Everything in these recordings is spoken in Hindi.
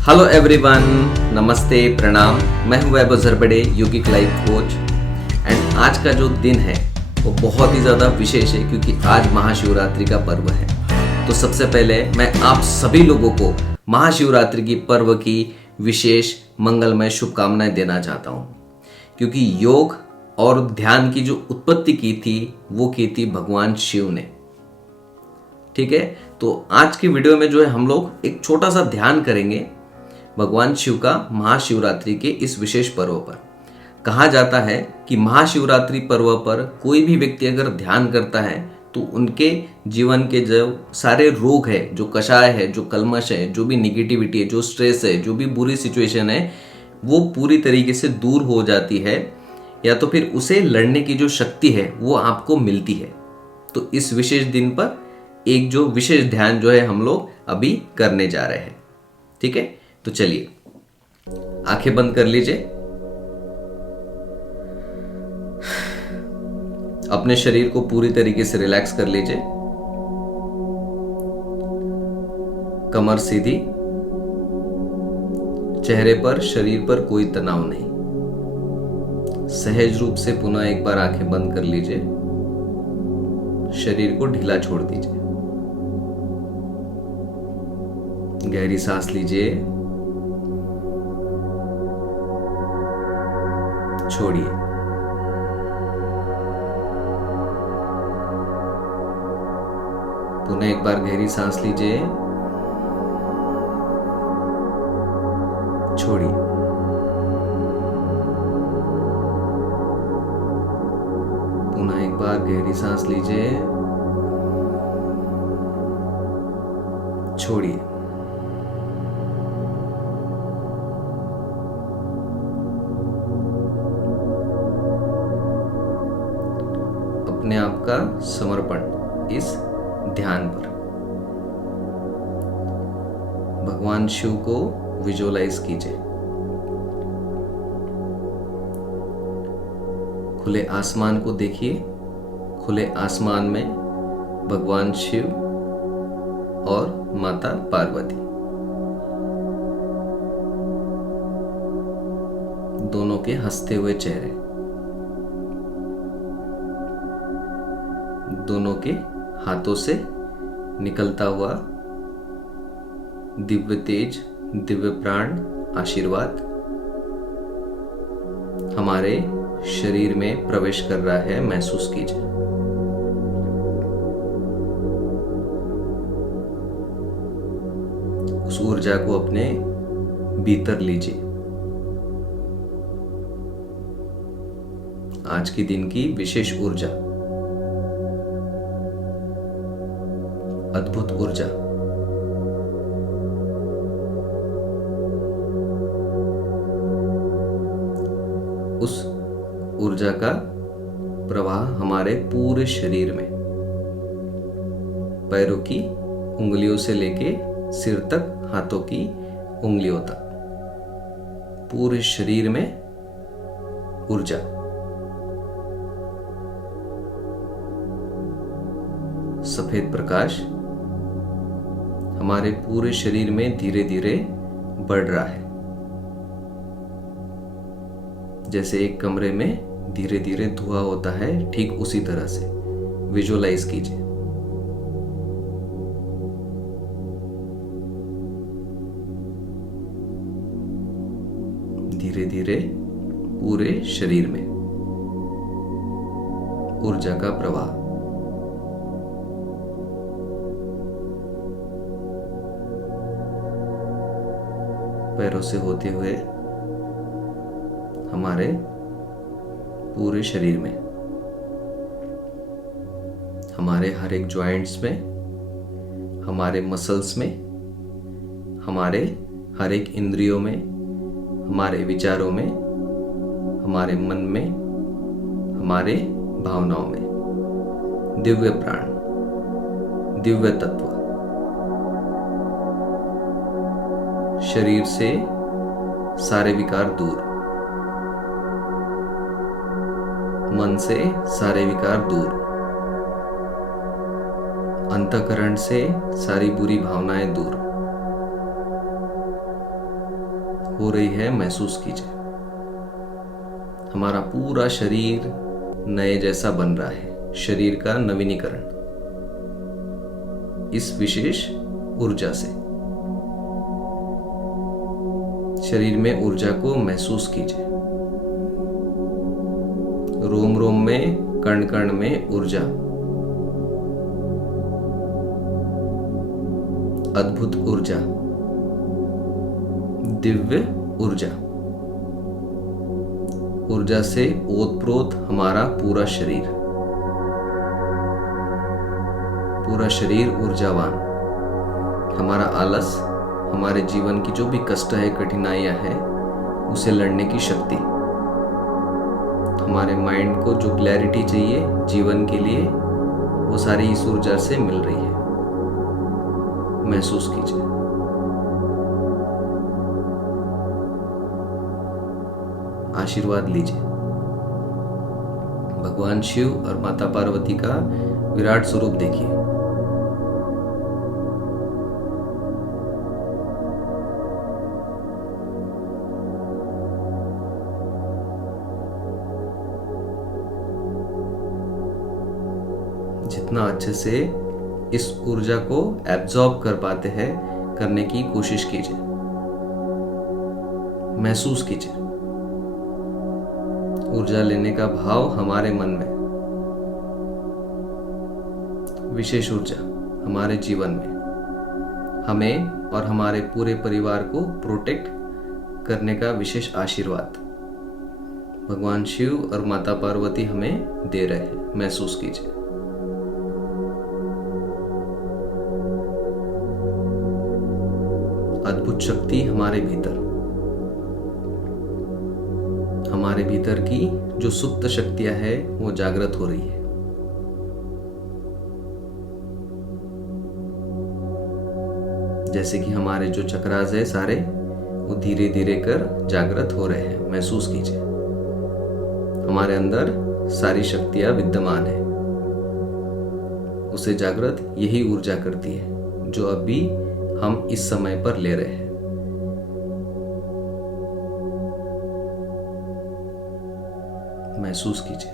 हेलो एवरीवन, नमस्ते, प्रणाम। मैं हूं वैभव झरबड़े, योगिक लाइफ कोच। एंड आज का जो दिन है वो बहुत ही ज़्यादा विशेष है क्योंकि आज महाशिवरात्रि का पर्व है। तो सबसे पहले मैं आप सभी लोगों को महाशिवरात्रि की पर्व की विशेष मंगलमय शुभकामनाएं देना चाहता हूं, क्योंकि योग और ध्यान की जो उत्पत्ति की थी वो की थी भगवान शिव ने। ठीक है, तो आज की वीडियो में जो है हम लोग एक छोटा सा ध्यान करेंगे भगवान शिव का महाशिवरात्रि के इस विशेष पर्व पर। कहा जाता है कि महाशिवरात्रि पर्व पर कोई भी व्यक्ति अगर ध्यान करता है तो उनके जीवन के जो सारे रोग है, जो कषाय है, जो कल्मश है, जो भी निगेटिविटी है, जो स्ट्रेस है, जो भी बुरी सिचुएशन है, वो पूरी तरीके से दूर हो जाती है, या तो फिर उसे लड़ने की जो शक्ति है वो आपको मिलती है। तो इस विशेष दिन पर एक जो विशेष ध्यान जो है हम लोग अभी करने जा रहे हैं। ठीक है, तो चलिए आंखें बंद कर लीजिए। अपने शरीर को पूरी तरीके से रिलैक्स कर लीजिए। कमर सीधी, चेहरे पर, शरीर पर कोई तनाव नहीं। सहज रूप से पुनः एक बार आंखें बंद कर लीजिए। शरीर को ढीला छोड़ दीजिए। गहरी सांस लीजिए, छोड़िए। पुनः एक बार गहरी सांस लीजिए, छोड़िए। पुनः एक बार गहरी सांस लीजिए, छोड़िए। अपने आप का समर्पण इस ध्यान पर। भगवान शिव को विजुअलाइज कीजिए। खुले आसमान को देखिए। खुले आसमान में भगवान शिव और माता पार्वती दोनों के हंसते हुए चेहरे, दोनों के हाथों से निकलता हुआ दिव्य तेज, दिव्य प्राण आशीर्वाद हमारे शरीर में प्रवेश कर रहा है, महसूस कीजिए। उस ऊर्जा को अपने भीतर लीजिए। आज के दिन की विशेष ऊर्जा, अद्भुत ऊर्जा, उस ऊर्जा का प्रवाह हमारे पूरे शरीर में, पैरों की उंगलियों से लेके सिर तक, हाथों की उंगलियों तक, पूरे शरीर में ऊर्जा। सफेद प्रकाश हमारे पूरे शरीर में धीरे धीरे बढ़ रहा है। जैसे एक कमरे में धीरे धीरे धुआं होता है, ठीक उसी तरह से विजुअलाइज कीजिए। धीरे धीरे पूरे शरीर में ऊर्जा का प्रवाह। पैरों से होते हुए हमारे पूरे शरीर में, हमारे हर एक जॉइंट्स में, हमारे मसल्स में, हमारे हर एक इंद्रियों में, हमारे विचारों में, हमारे मन में, हमारे भावनाओं में दिव्य प्राण, दिव्य तत्व शरीर से सारे विकार दूर, मन से सारे विकार दूर, अंतःकरण से सारी बुरी भावनाएं दूर, हो रही है महसूस कीजिए। हमारा पूरा शरीर नए जैसा बन रहा है, शरीर का नवीनीकरण इस विशेष ऊर्जा से। शरीर में ऊर्जा को महसूस कीजिए। रोम रोम में, कण कण में ऊर्जा, अद्भुत ऊर्जा, दिव्य ऊर्जा। ऊर्जा से ओतप्रोत हमारा पूरा शरीर ऊर्जावान। हमारा आलस, हमारे जीवन की जो भी कष्ट है, कठिनाइयां है, उसे लड़ने की शक्ति, हमारे माइंड को जो क्लैरिटी चाहिए जीवन के लिए, वो सारी इस ऊर्जा से मिल रही है। महसूस कीजिए। आशीर्वाद लीजिए। भगवान शिव और माता पार्वती का विराट स्वरूप देखिए। जितना अच्छे से इस ऊर्जा को एब्जॉर्ब कर पाते हैं, करने की कोशिश कीजिए। महसूस कीजिए ऊर्जा लेने का भाव हमारे मन में। विशेष ऊर्जा हमारे जीवन में हमें और हमारे पूरे परिवार को प्रोटेक्ट करने का विशेष आशीर्वाद भगवान शिव और माता पार्वती हमें दे रहे हैं। महसूस कीजिए। अद्भुत शक्ति हमारे भीतर की जो सुप्त शक्तियां है वो जागृत हो रही है। जैसे कि हमारे जो चक्रास है सारे, वो धीरे धीरे कर जागृत हो रहे हैं। महसूस कीजिए हमारे अंदर सारी शक्तियां विद्यमान है। उसे जागृत यही ऊर्जा करती है जो अभी हम इस समय पर ले रहे हैं। महसूस कीजिए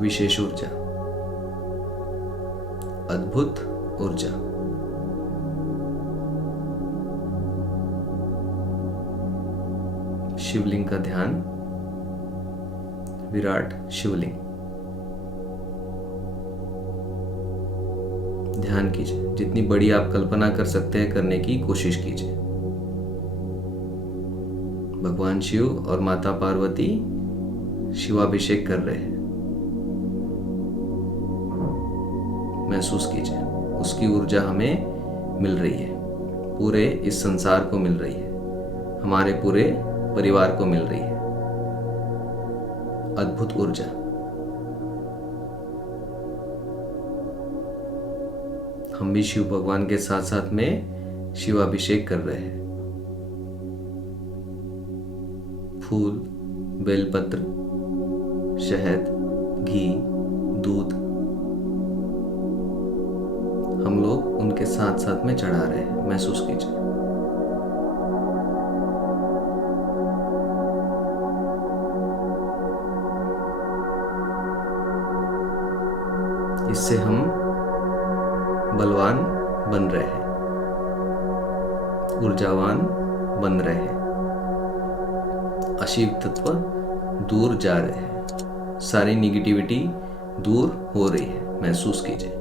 विशेष ऊर्जा, अद्भुत ऊर्जा। शिवलिंग का ध्यान, विराट शिवलिंग ध्यान कीजिए। जितनी बड़ी आप कल्पना कर सकते हैं करने की कोशिश कीजिए। भगवान शिव और माता पार्वती शिवाभिषेक कर रहे हैं। महसूस कीजिए उसकी ऊर्जा हमें मिल रही है, पूरे इस संसार को मिल रही है, हमारे पूरे परिवार को मिल रही है। अद्भुत ऊर्जा। हम भी शिव भगवान के साथ साथ में शिवाभिषेक कर रहे हैं। फूल, बेलपत्र, शहद, घी, दूध हम लोग उनके साथ साथ में चढ़ा रहे हैं। महसूस कीजिए इससे हम बलवान बन रहे हैं, ऊर्जावान बन रहे हैं, अशिव तत्व दूर जा रहे हैं, सारी निगेटिविटी दूर हो रही है। महसूस कीजिए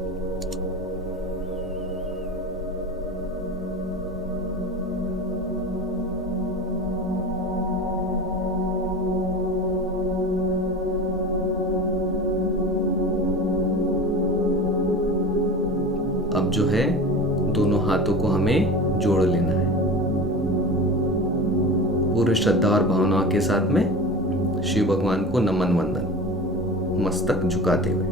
अब जो है दोनों हाथों को हमें जोड़ लेना है पूरे श्रद्धा और भावना के साथ में। शिव भगवान को नमन वंदन, मस्तक झुकाते हुए।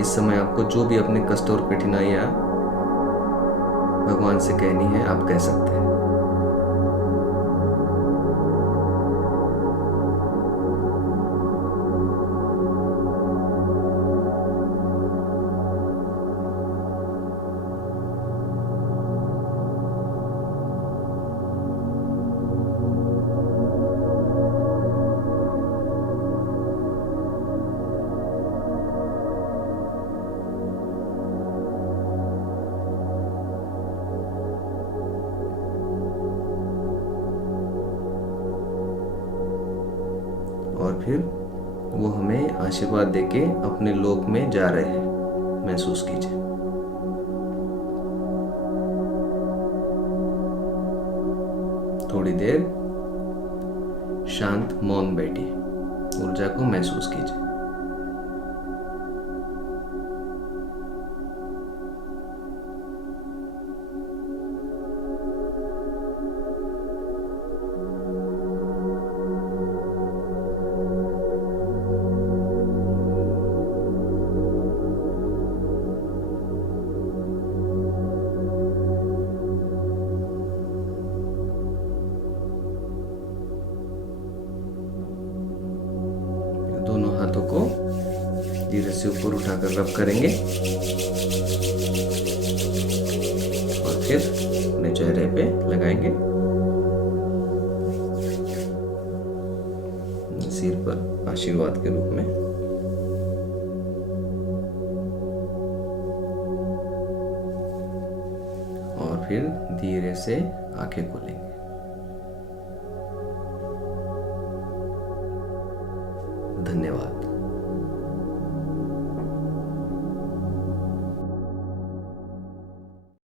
इस समय आपको जो भी अपने कष्ट और कठिनाइयां भगवान से कहनी है, आप कह सकते हैं। और फिर वो हमें आशीर्वाद देके अपने लोक में जा रहे हैं, महसूस कीजिए। थोड़ी देर शांत मौन बैठिए, ऊर्जा को महसूस कीजिए। दोनों हाथों को धीरे से ऊपर उठाकर रब करेंगे और फिर अपने चेहरे पे लगाएंगे, सिर पर आशीर्वाद के रूप में। और फिर धीरे से आंखें खोलेंगे। धन्यवाद।